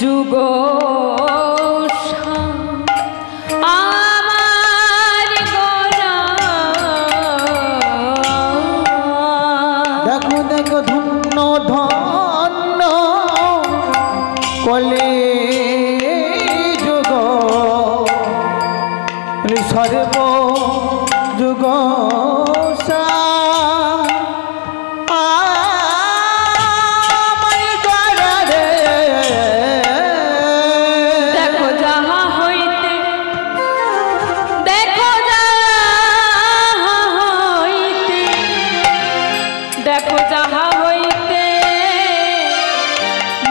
যুগ আমার গোরা। দেখো দেখো ধন্য ধন্য কলে যুগ সর্ব যুগ দেখো যাহা হইতে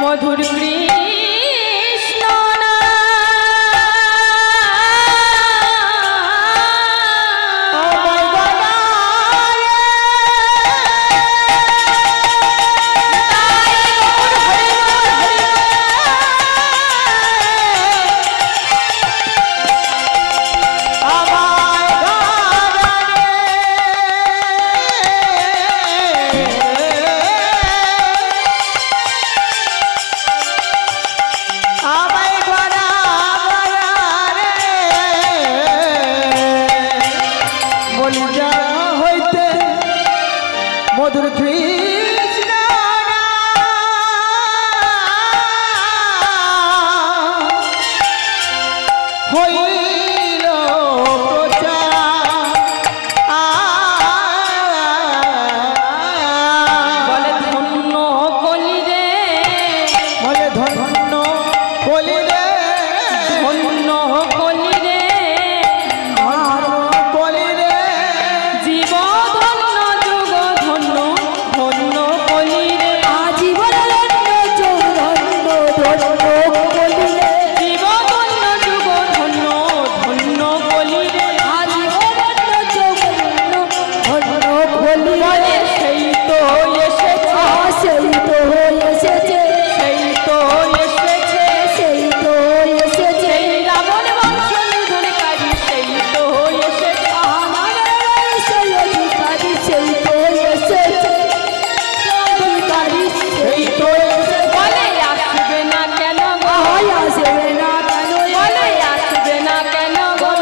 মধুর কৃষ্ণ মধুর কৃষ্ণ হইল বলে ধন্য কলি রে, বলে ধন্য কলি রে, ধন্য কলি রে, কলি রে, জীব ধন্য যুগ ধন্য ধন্য কলি রে, জীবন ধন্য যুগ ধন্য ধন্য কলি রে, জীব ধন্য যুগ ধন্য ধন্য কলি রে, জীবন ধন্য যুগ ধন্য ধন্য কলি রে। বলে সেই তো এসেছে, সেই তো এসেছে, সেই তো এসেছে, সেই তো এসেছে, সেই রাবণ বংশ নিধনকারী সেই তো এসেছে, আমার সেই অধিকারী সেই তো এসেছে, অধিকারী সেই তো এসেছে। বলে আসবে না কেন গো, আসবে না কেন, বলে আসবে না কেন গো,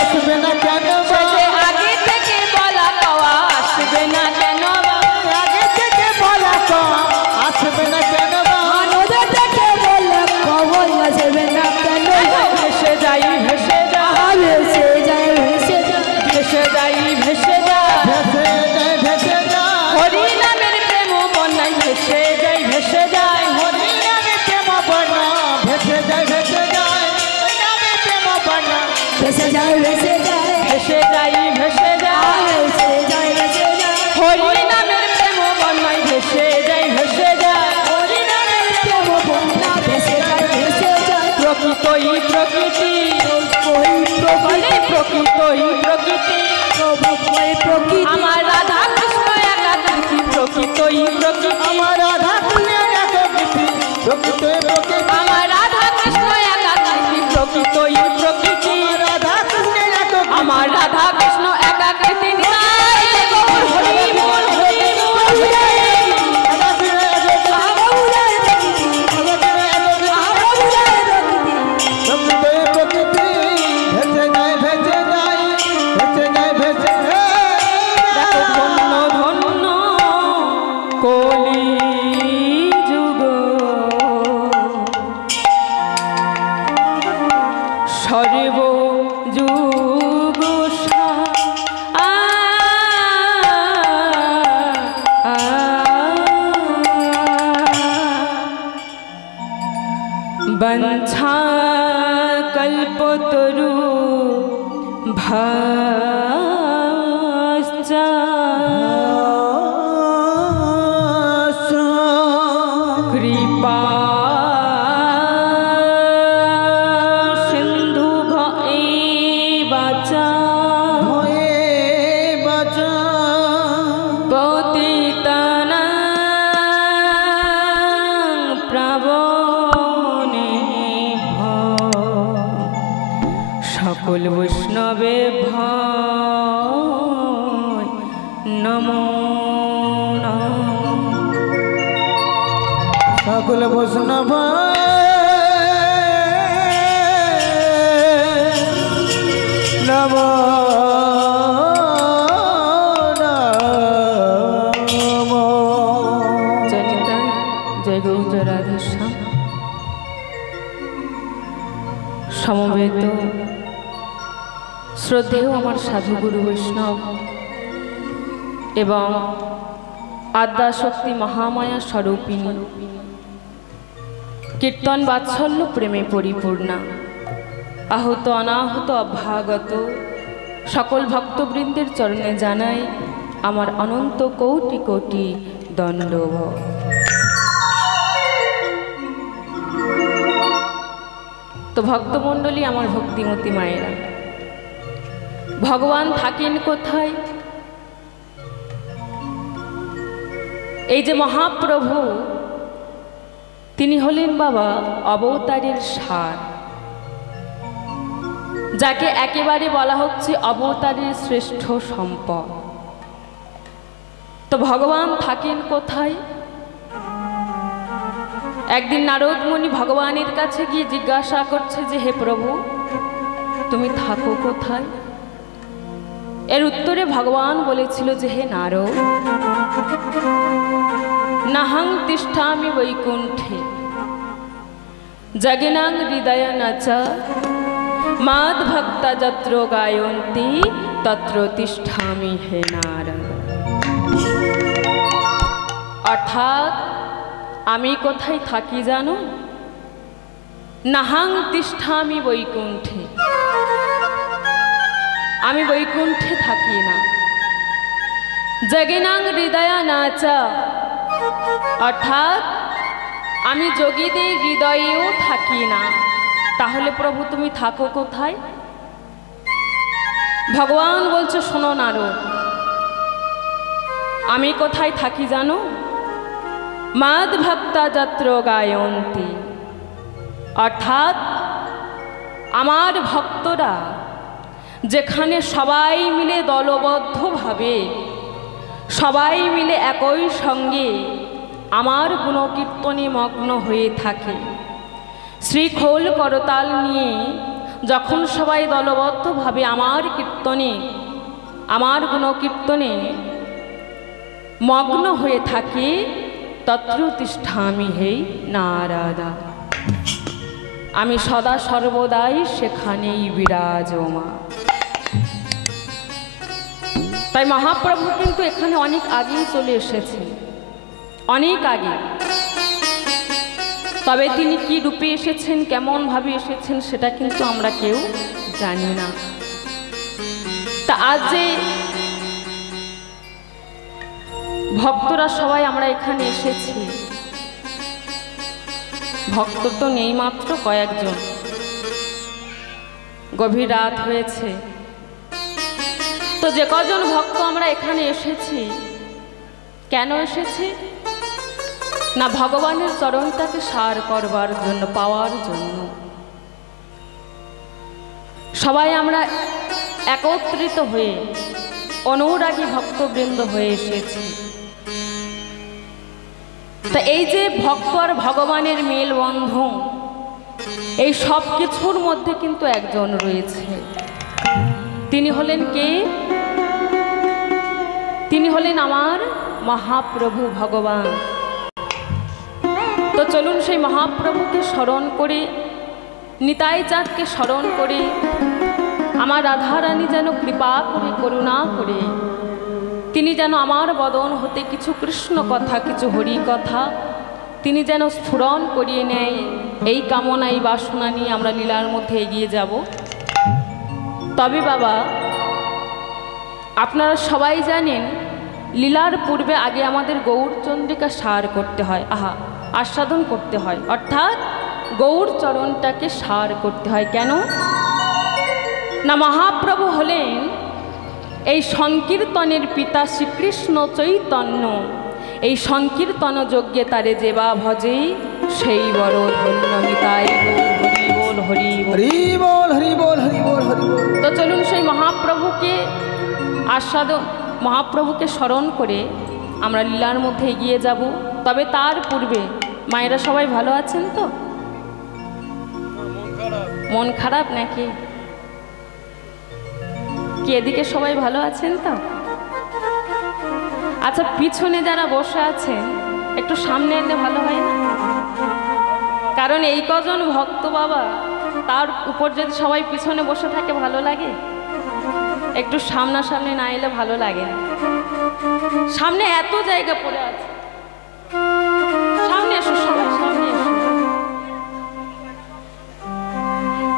আসবে না কেন সে যে আগে থেকে বলা কওয়া আসবে না কেন বা, আগে থেকে বলা তো আসবে না কেন আনন্দ থেকে বললে খবর আসবে না কেন, ভেসে যাই ভেসে যাই, ভেসে যায় ভেসে যায়, ভেসে যাই ভেসে যাই, ভেসে যায় ভেসে যায় হরি নামের প্রেম বন্যায় ভেসে যাই ভেসে যাই, হরি নামে প্রেম বর্ণা ভেসে যায় ভেসে যায় নামে প্রেম বর্ণা ভেসে যায় ভেসে যায়, ভেসে যাই ভেসে যাই, ভেসে যায় ভেসে যায়, হরি নামের প্রেম বন্যায় ভেসে যাই ভেসে যাই, হরি নামের প্রেম বন্যা ভেসে যায় ভেসে যায়, প্রকৃতই প্রকৃতি, ওই বলে প্রকৃতই প্রকৃতি, প্রভুময় প্রকৃতি, আমার রাধা কৃষ্ণ একাকৃতি, প্রকৃতই প্রকৃতি, আমার রাধা তুমি একাকৃতি প্রকৃতি প্রকৃতি আমার রাধা কৃষ্ণ একাকৃতি, প্রকৃতই প্রকৃতি, রাধা কৃষ্ণ একাকৃতি আমার রাধা কৃষ্ণ একাকৃতি, নিতাই গৌর হরি বল হরি বল হরি। বাবুলার প্রকৃতি, বাবুলার প্রকৃতি, প্রকৃতি ভেসে যায় ভেসে যায় ভেসে যায় ভেসে দেখো ধন্য ধন্য কলি যুগ সর্ব যুগ বঞ্ছা কল্পতরু ভাস্চা কৃপা সিন্ধু বাচা পতিতানাং প্রাবণে সকল বৈষ্ণবে ভয় নমো নমঃ। সকল বৈষ্ণব সমবেত শ্রদ্ধেয় আমার সাধুগুরু বৈষ্ণব এবং আদ্যাশক্তি মহামায়া স্বরূপিণী কীর্তন বাৎসল্য প্রেমে পরিপূর্ণা আহত অনাহত অভ্যাগত সকল ভক্তবৃন্দের চরণে জানাই আমার অনন্ত কোটি কোটি দণ্ডবৎ। তো ভক্তমণ্ডলী, আমার ভক্তিমতী মায়েরা, ভগবান থাকেন কোথায়? এই যে মহাপ্রভু, তিনি হলেন বাবা অবতারের সার, যাকে একেবারে বলা হচ্ছে অবতারের শ্রেষ্ঠ সম্পদ। তো ভগবান থাকেন কোথায়? একদিন নারদ মুনি ভগবানের কাছে গিয়ে জিজ্ঞাসা করছে যে, হে প্রভু, তুমি থাকো কোথায়? এর উত্তরে ভগবান বলেছিল যে, হে নারদ, নাহং তিষ্ঠামি বৈকুণ্ঠে জগনাং হৃদয় নাচা মাদ ভক্তা যত্র গায়ন্তি তত্র তিষ্ঠামি হে নারদ। অর্থাৎ আমি কোথায় থাকি জানো? নাহং তিষ্ঠামি বৈকুণ্ঠে, আমি বৈকুণ্ঠে থাকি না। জগনাং হৃদয় নাচা, অর্থাৎ আমি যোগীদের হৃদয়েও থাকি না। তাহলে প্রভু তুমি থাকো কোথায়? ভগবান বলছে, শোনো নারদ, আমি কোথায় থাকি জানো? মাদ ভক্তা যত্র গায়ন্তি, অর্থাৎ আমার ভক্তরা যেখানে সবাই মিলে দলবদ্ধভাবে, সবাই মিলে একই সঙ্গে আমার গুণকীর্তনে মগ্ন হয়ে থাকে, শ্রীখোল করতাল নিয়ে যখন সবাই দলবদ্ধভাবে আমার কীর্তনে, আমার গুণকীর্তনে মগ্ন হয়ে থাকে, তত্র তিষ্ঠামি হে নারদা, আমি সদা সর্বদাই সেখানেই বিরাজমান। তাই মহাপ্রভু কিন্তু এখানে অনেক আগেই চলে এসেছেন, অনেক আগে। তবে তিনি কি রূপে এসেছেন, কেমন ভাবে এসেছেন, সেটা কিন্তু আমরা কেউ জানি না। তা আজ যে ভক্তরা সবাই আমরা এখানে এসেছি, ভক্ত তো নেই, মাত্র কয়েকজন। গভীর রাত হয়েছে, তো যে কজন ভক্ত আমরা এখানে এসেছি, কেন এসেছি? না ভগবানের চরণটাকে সার করবার জন্য, পাওয়ার জন্য। সবাই আমরা একত্রিত হয়ে অনুরাগী ভক্তবৃন্দ হয়ে এসেছি। তা এই যে ভক্ত আর ভগবানের মেলবন্ধন, এই সব কিছুর মধ্যে কিন্তু একজন রয়েছে। তিনি হলেন কে? তিনি হলেন আমার মহাপ্রভু ভগবান। তো চলুন সেই মহাপ্রভুকে স্মরণ করে, নিতাই চাঁদকে স্মরণ করে, আমার রাধারানী যেন কৃপা করে, করুণা করে, তিনি যেন আমার বদন হতে কিছু কৃষ্ণ কথা, কিছু হরি কথা তিনি যেন স্ফুরণ করিয়ে নেয়, এই কামনা, এই বাসনা নিয়ে আমরা লীলার মধ্যে এগিয়ে যাব। তবে বাবা, আপনারা সবাই জানেন, লীলার পূর্বে আগে আমাদের গৌরচন্দ্রিকা সার করতে হয়, আস্বাদন করতে হয়, অর্থাৎ গৌর চরণটাকে সার করতে হয়। কেন? না মহাপ্রভু হলেন এই সংকীর্তনের পিতা শ্রীকৃষ্ণ চৈতন্য। এই সংকীর্তন যজ্ঞে তারে যেবা ভজে, সেই বড় ধন্য। নিতাই হরি বল, হরি হরি বল, হরি বল, হরি বল, হরি বল। তো চলুন সেই মহাপ্রভুকে আস্বাদন, মহাপ্রভুকে স্মরণ করে আমরা লীলার মধ্যে এগিয়ে যাব। তবে তার পূর্বে মায়েরা সবাই ভালো আছেন তো? মন খারাপ নাকি? কি এদিকে সবাই ভালো আছেন তো? আচ্ছা, পিছনে যারা বসে আছেন একটু সামনে এলে ভালো হয় না? কারণ এই কজন ভক্ত বাবা তার উপর যদি সবাই পিছনে বসে থাকে ভালো লাগে? একটু সামনাসামনি না এলে ভালো লাগে না। সামনে এত জায়গা পড়ে আছে, সামনে এসো সবাই, সামনে এসো।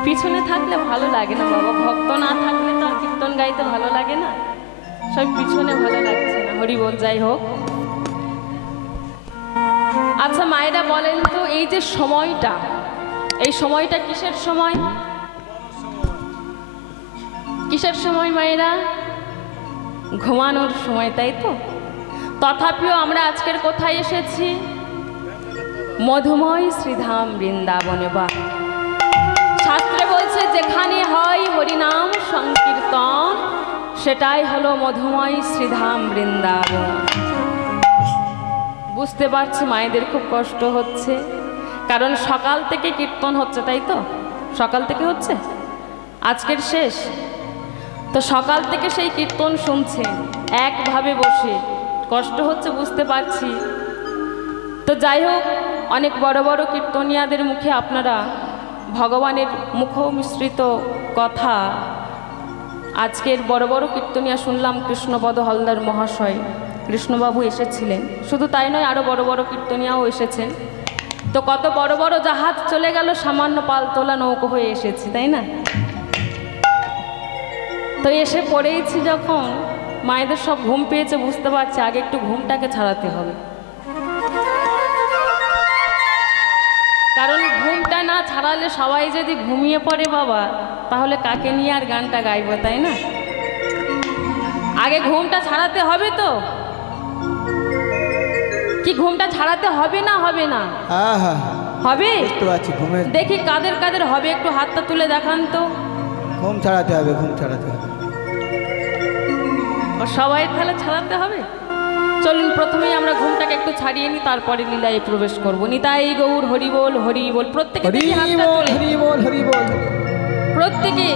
পিছনে থাকলে ভালো লাগে না বাবা, ভক্ত না থাকলে তো আর কীর্তন গাইতে ভালো লাগে না। সব পিছনে ভালো লাগছে না, হরি বল। যাই হোক, আচ্ছা মায়েরা বলেন তো, এই যে সময়টা, এই সময়টা কিসের সময়? কিসের সময় মায়েরা? ঘুমানোর সময়, তাই তো? তথাপিও আমরা আজকের কোথায় এসেছি? মধুময় শ্রীধাম বৃন্দাবনে। বা শাস্ত্রে বলছে যেখানে হয় হরিনাম সংকীর্তন, সেটাই হলো মধুময় শ্রীধাম বৃন্দাবন। বুঝতে পারছি মায়েদের খুব কষ্ট হচ্ছে, কারণ সকাল থেকে কীর্তন হচ্ছে, তাই তো? সকাল থেকে হচ্ছে, আজকের শেষ তো। সকাল থেকে সেই কীর্তন শুনছেন একভাবে বসে, কষ্ট হচ্ছে বুঝতে পারছি। তো যাই হোক, অনেক বড় বড় কীর্তনিয়াদের মুখে আপনারা ভগবানের মুখমিশ্রিত কথা, আজকের বড় বড় কীর্তনিয়া শুনলাম। কৃষ্ণপদ হালদার মহাশয়, কৃষ্ণবাবু এসেছিলেন, শুধু তাই নয় আরও বড় বড় কীর্তনিয়াও এসেছেন। তো কত বড় বড় জাহাজ চলে গেল, সামান্য পালতোলা নৌকো হয়ে এসেছি, তাই না? তো এসে পড়েইছি যখন, মায়েদের সব ঘুম পেয়েছে বুঝতে পারছি, আগে একটু ঘুমটাকে ছাড়াতে হবে। কারণ ঘুমটা না ছাড়ালে সবাই যদি ঘুমিয়ে পড়ে বাবা, তাহলে কাকে নিয়ে আর গানটা গাইব, তাই না? আগে ঘুমটা ছাড়াতে হবে তো। কি ঘুমটা ছাড়াতে হবে না? হবে না? হ্যাঁ হ্যাঁ হবে। দেখি কাদের কাদের হবে, একটু হাতটা তুলে দেখান তো। ঘুম ছাড়াতে হবে, ঘুম ছাড়াতে হবে। সবাই তাহলে ছাড়াতে হবে। চলুন প্রথমেই আমরা ঘুমটাকে একটু ছাড়িয়ে নিই, তারপরে লীলায় প্রবেশ করব। নিতাই গৌর হরি বল, হরি বল। প্রত্যেকে দেখি হাতটা তুলে। হরি বল, হরি বল। প্রত্যেকে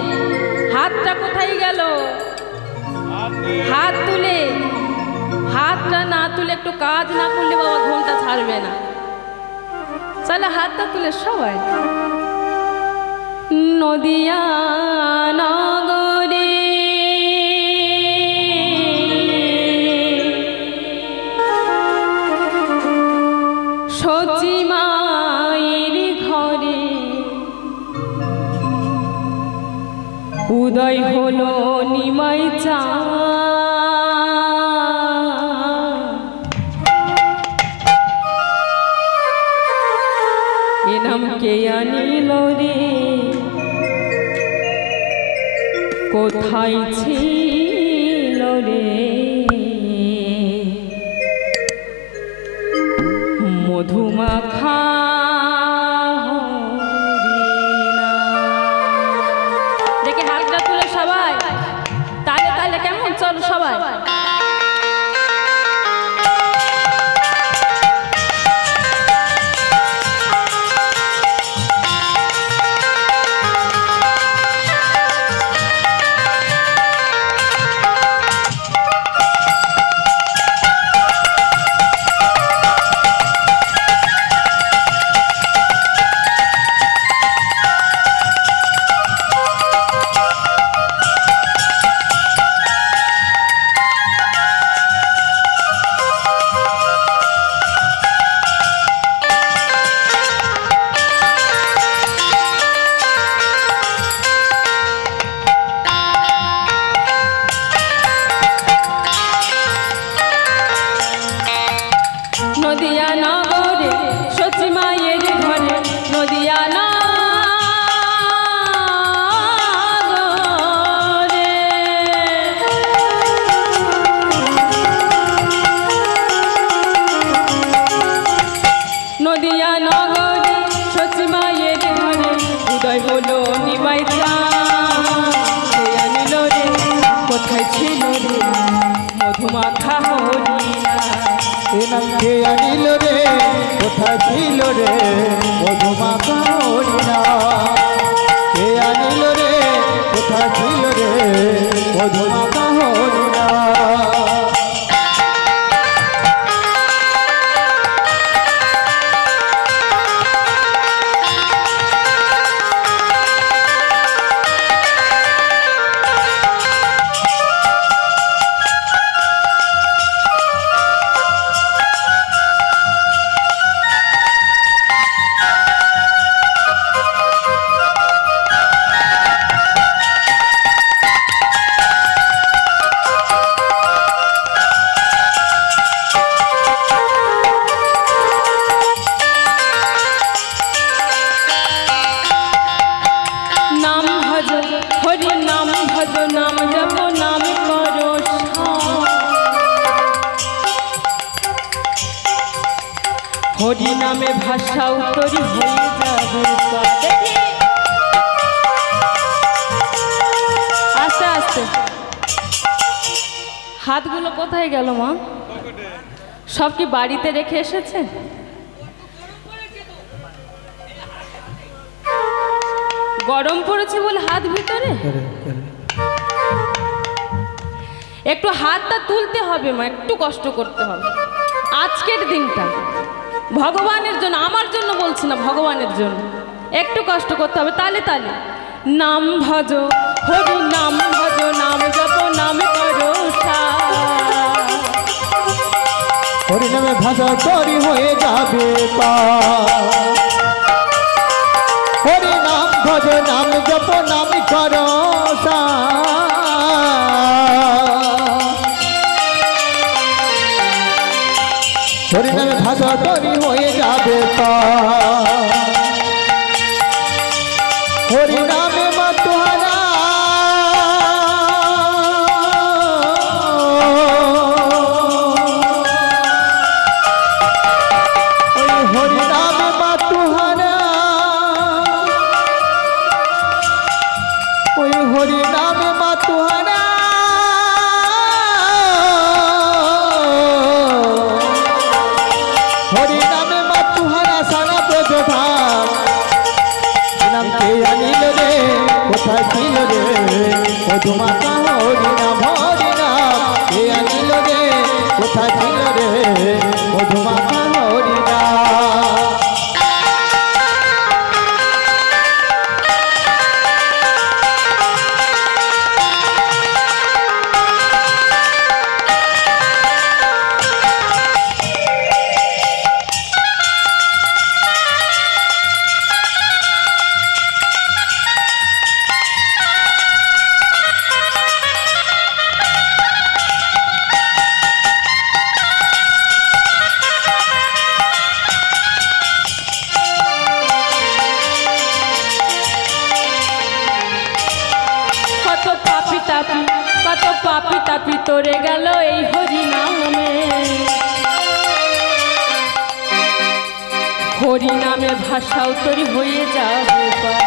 হাতটা কোথায় গেল? হাত তুলে, হাতটা না তুলে একটু কাজ না করলে বাবা ঘুমটা ছাড়বে না। চলে হাতটা তুলে সবাই। নদিয়া নগরে সচি মায়ের ঘরে উদয় হলো নিমাই চাঁদ। এ নাম কে আনিল রে, কোথায় ছিল রে? মধুমাখা দেখে হাতটা তুলে সবাই তালে তালে কেমন? চলো সবাই। নদিয়া নগরে সচি মায়ের ঘরে, নদিয়া নগরে নদিয়া নগরে সচি মায়ের ঘরে উদয় হলো নিমাই চাঁদ। আনিল রে, কোথায় ছিল রে? মধুমাখা হরিণা। এ নাম কে আনিল রে, কোথায় ছিল রে? মধুমাখা হরিণা। কে আনিল রে, কোথায় ছিল রে? মধুমাখা হরিণা। হরি নামে ভাষা উত্তরি হয়ে যাবে। দেখি আস্তে আস্তে হাতগুলো কোথায় গেল মা? সব কি বাড়িতে রেখে এসেছে? গরম পড়েছে বলে হাত ভিতরে। একটু হাতটা তুলতে হবে মা, একটু কষ্ট করতে হবে। আজকের দিনটা ভগবানের জন্য, আমার জন্য বলছি না, ভগবানের জন্য একটু কষ্ট করতে হবে। তালে তালে নাম ভজ হরি নাম ভজ, নাম জপ নাম করো হরি নামে ভাষা তরি হয়ে যাবে পার। হরি নাম ভজ নাম জপ নাম করো হরি নামে ভাষা তরি হয়ে যাবে পার। হরি নামে মাতুহারা হরি নামে মাতুহারা ওই হরি নামে মাতুহারা হরি নামে মাতুহারা সারা ব্রজধা নাম কে আনিল রে কোথায় ছিল রে মধুমাতা হরি নাম কে আনিল রে কোথায় ছিল রে মধুমাতা হরি নাম। কত পাপি তাপি তোরে গেল এই হরি নামে। হরি নামে ভাষা উত্তরি হয়ে যাবে পার।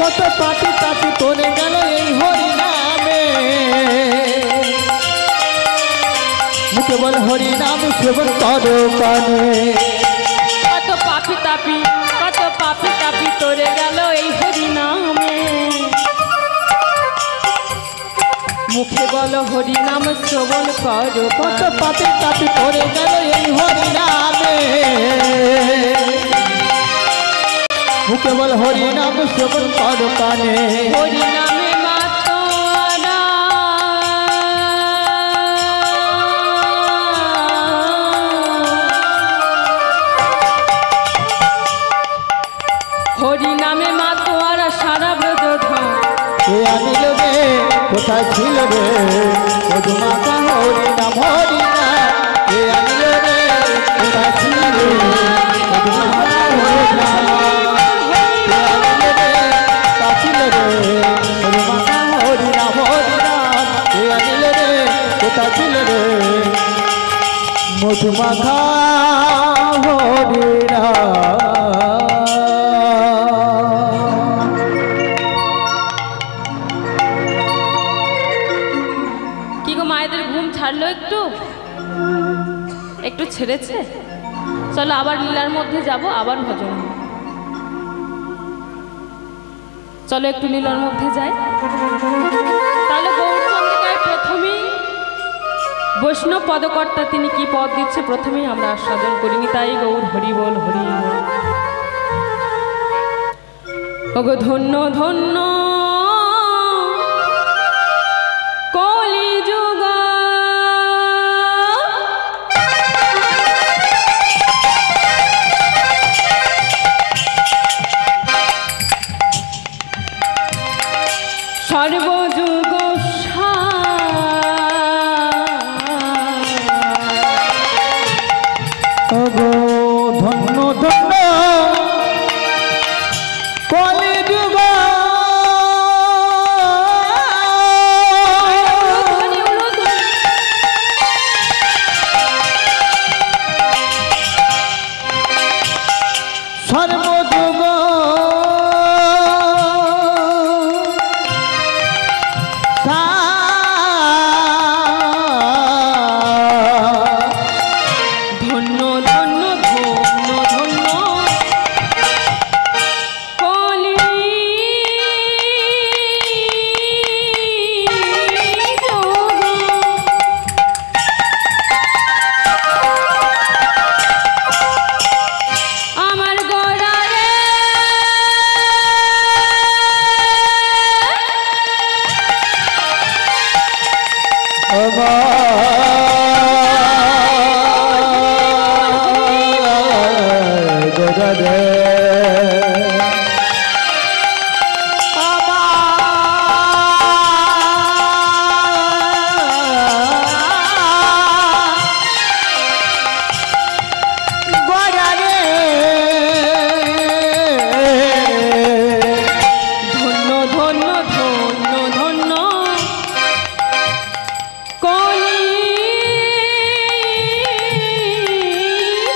কত পাপি তাপি তোরে গেল এই হরি নামে। মুখে বল হরি নাম সেবন করো কানে। কত পাপি তাপি তোরে গেল এই হরি নামে। মুখে বল হরি নাম শ্রবণ করো। কত পাপি তাপি তোরে গেল এই হরি নামে। মুখে বল হরি নাম সেবন করো কানে। হরি নামে মাতোয়ারা হরি নামে মাতোয়ারা সারা ব্রজধাম। কে আনিল রে কোথায় ছিল রে মধুমাতা হরি নাম কে আনিল রে কোথায় ছিল রে মধুমাতা হরি নাম। কে আনিল রে কোথায় ছিল রে মধুমাতা হরি নাম কে আনিল রে কোথায় ছিল রে মধুমাতা হরি নাম। ছাড়লো একটু ছেড়েছে। চলো আবার লীলার মধ্যে যাব, আবার ভজন। চলো একটু লীলার মধ্যে যাই। তাহলে গৌরচন্দ্রিকায় প্রথমেই বৈষ্ণব পদকর্তা তিনি কি পদ দিচ্ছে প্রথমেই আমরা আস্বাদন করিনি। তাই গৌর হরি বল হরি বল। ওগো ধন্য ধন্য কলিযুগ সর্বযুগ ওগো ধন্য ধন্য কলিযুগ সর্বযুগ ধন্য ধন্য ধন্য ধন্য কলি আমার গড়ারে ধন্য ধন্য ধন্য ধন্য কলি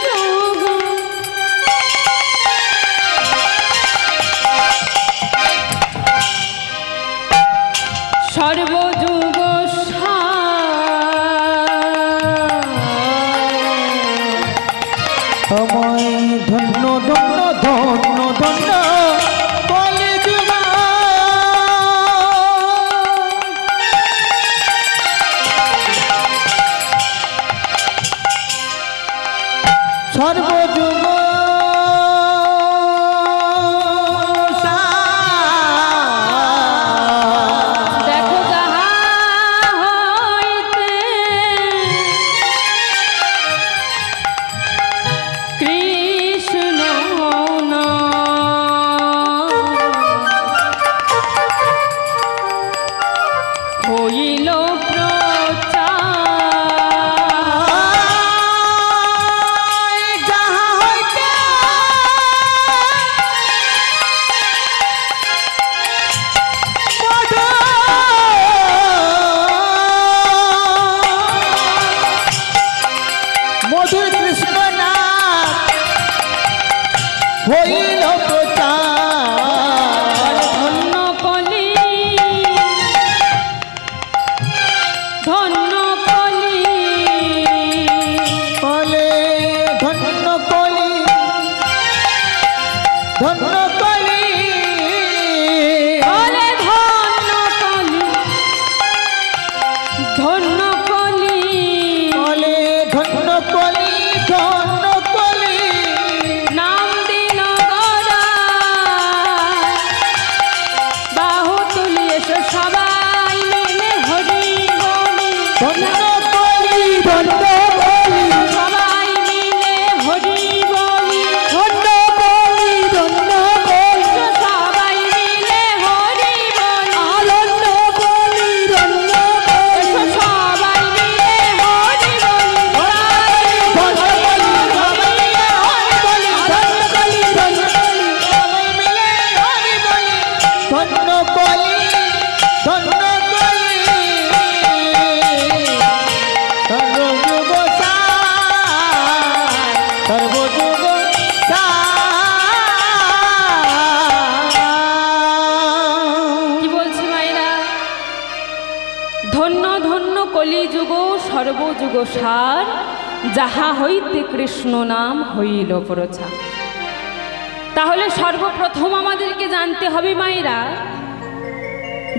যুগ। সর্বযুগ আমায় ধন্য ধন্য ধন্য ধন্য কলিযুগ সর্বযুগ দেখো যাহা হইতে কৃষ্ণ হইল যাহা হইতে মধুর কৃষ্ণ নাম হইল প্রচার ধন্য কলি ধন্য কলি বলে ধন্য কলি ধন্য কলি বলে ধন্য কলি ধন্য কলি বলে ধন্য কলি ধন্য কলি নাম দিল গড়া বাহু তুলি এসো সবাই মিলে হরি বলি ধন্য কলি ধন্য কলি সবাই মিলে হরি বলি ধন্য কলি ধন্য কলি এসো সবাই মিলে হরি বলি আনন্দ কলি ধন্য কলি এসো সবাই মিলে হরি বলি ধন্য কলি সবাই মিলে হরি বলি ধন্য কলি ধন্য কলি সবাই মিলে হরি বলি ধন্য কলি ধন্য কলি সর্বযুগ সার সর্বযুগ সার কি বলছি মাইরা ধন্য ধন্য কলিযুগ সর্বযুগ সার যাহা হইতে কৃষ্ণ নাম হইল প্রচার। তাহলে সর্বপ্রথম আমাদেরকে জানতে হবে মাইরা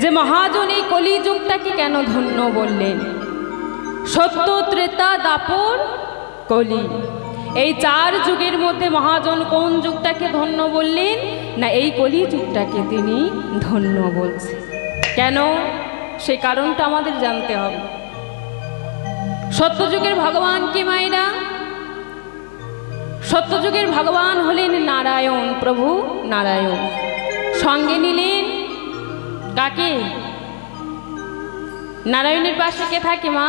যে মহাজন এই কলিযুগটাকে কেন ধন্য বললেন। সত্য ত্রেতা দাপর কলি এই চার যুগের মধ্যে মহাজন কোন যুগটাকে ধন্য বললেন না এই কলি যুগটাকে তিনি ধন্য বলছেন। কেন সে কারণটা আমাদের জানতে হবে। সত্যযুগের ভগবান কি মায়েরা? সত্যযুগের ভগবান হলেন নারায়ণ, প্রভু নারায়ণ। সঙ্গে নিলেন কাকে? নারায়ণের পাশে কে থাকে মা?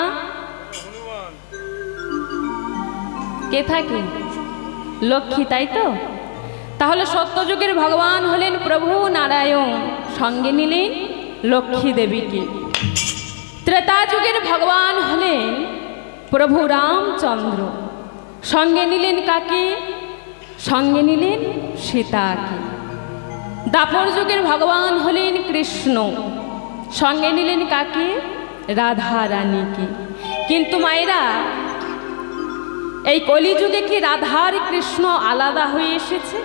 কে থাকে? লক্ষ্মী, তাই তো? তাহলে সত্যযুগের ভগবান হলেন প্রভু নারায়ণ, সঙ্গে নিলেন লক্ষ্মী দেবীকে। ত্রেতা যুগের ভগবান হলেন প্রভু রামচন্দ্র, সঙ্গে নিলেন কাকে? সঙ্গে নিলেন সীতাকে। দাপর যুগের ভগবান হলেন কৃষ্ণ, সঙ্গে নিলেন কাকে? রাধা রানীকে। কিন্তু মায়েরা, এই কলিযুগে কি রাধার কৃষ্ণ আলাদা হয়ে এসেছে?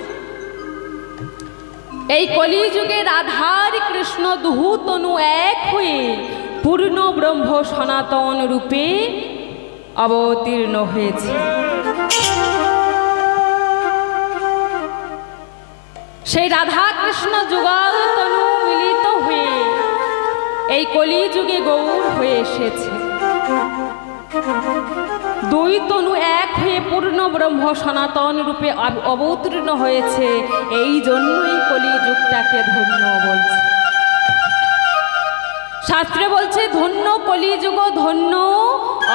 এই কলিযুগে রাধার কৃষ্ণ দুহু তনু এক হয়ে পূর্ণ ব্রহ্ম সনাতন রূপে অবতীর্ণ হয়েছে। সেই রাধা কৃষ্ণ যুগল তনু মিলিত হয়ে এই কলিযুগে গৌর হয়ে এসেছে। দুই তনু এক হয়ে পূর্ণ ব্রহ্ম সনাতন রূপে অবতীর্ণ হয়েছে। এই জন্যই কলিযুগটাকে ধন্য বলছে। শাস্ত্রে বলছে, ধন্য কলিযুগ, ধন্য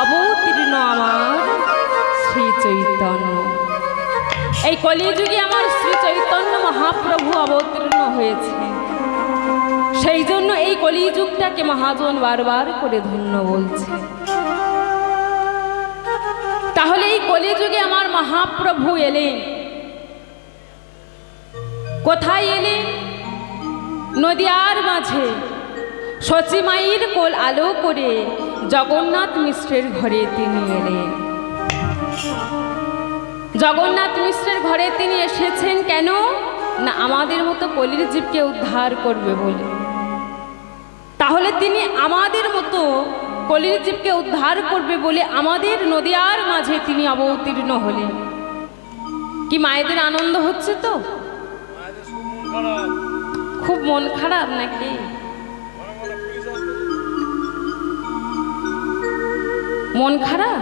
অবতীর্ণ আমার শ্রী চৈতন্য। এই কলিযুগে আমার শ্রী চৈতন্য মহাপ্রভু অবতীর্ণ হয়েছে। সেই জন্য এই কলিযুগটাকে মহাজন বারবার করে ধন্য বলছে। তাহলে এই কলিযুগে আমার মহাপ্রভু এলেন। কোথায় এলেন? নদিয়ার মাঝে সচিমাইয়ের কোল আলো করে জগন্নাথ মিশ্রের ঘরে তিনি এলেন। জগন্নাথ মিশ্রের ঘরে তিনি এসেছেন কেন? না আমাদের মতো কলির জীবকে উদ্ধার করবে বলে। তাহলে তিনি আমাদের মতো কলির জীবকে উদ্ধার করবে বলে আমাদের নদিয়ার মাঝে তিনি অবতীর্ণ হলেন। কি মায়েদের আনন্দ হচ্ছে? তো খুব মন খারাপ নাকি? মন খারাপ?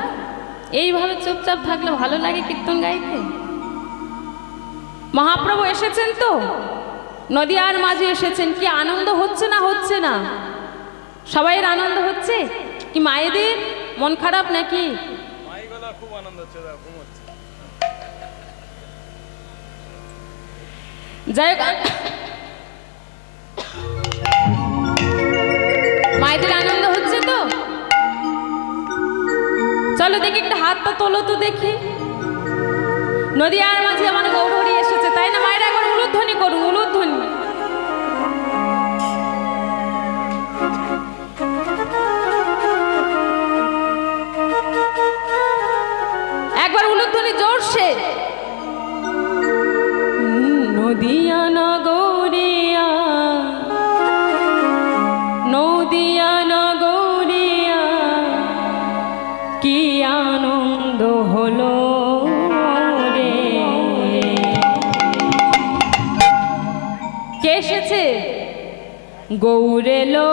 এইভাবে চুপচাপ থাকলে ভালো লাগে কীর্তন গাইতে? মহাপ্রভু এসেছেন তো, নদিয়ার মাঝে এসেছেন। কি আনন্দ হচ্ছে না? হচ্ছে না? সবাইয়ের আনন্দ হচ্ছে? কি মায়েদের মন খারাপ নাকি? খুব আনন্দ হচ্ছে। যাই হোক, মায়েদের আনন্দ হচ্ছে তো? চলো দেখি, একটা হাতটা তোলো তো দেখি। নদিয়ার মাঝে আমার গৌরহরি এসেছে, তাই না মায়েরা? একবার উলুধ্বনি করুন, উলুধ্বনি। একবার উলুধ্বনি জোরসে। নদিয়া নগরিয়া, নদিয়া নগরিয়া, কি আনন্দ হলো রে। কে এসেছে? গৌর এলো।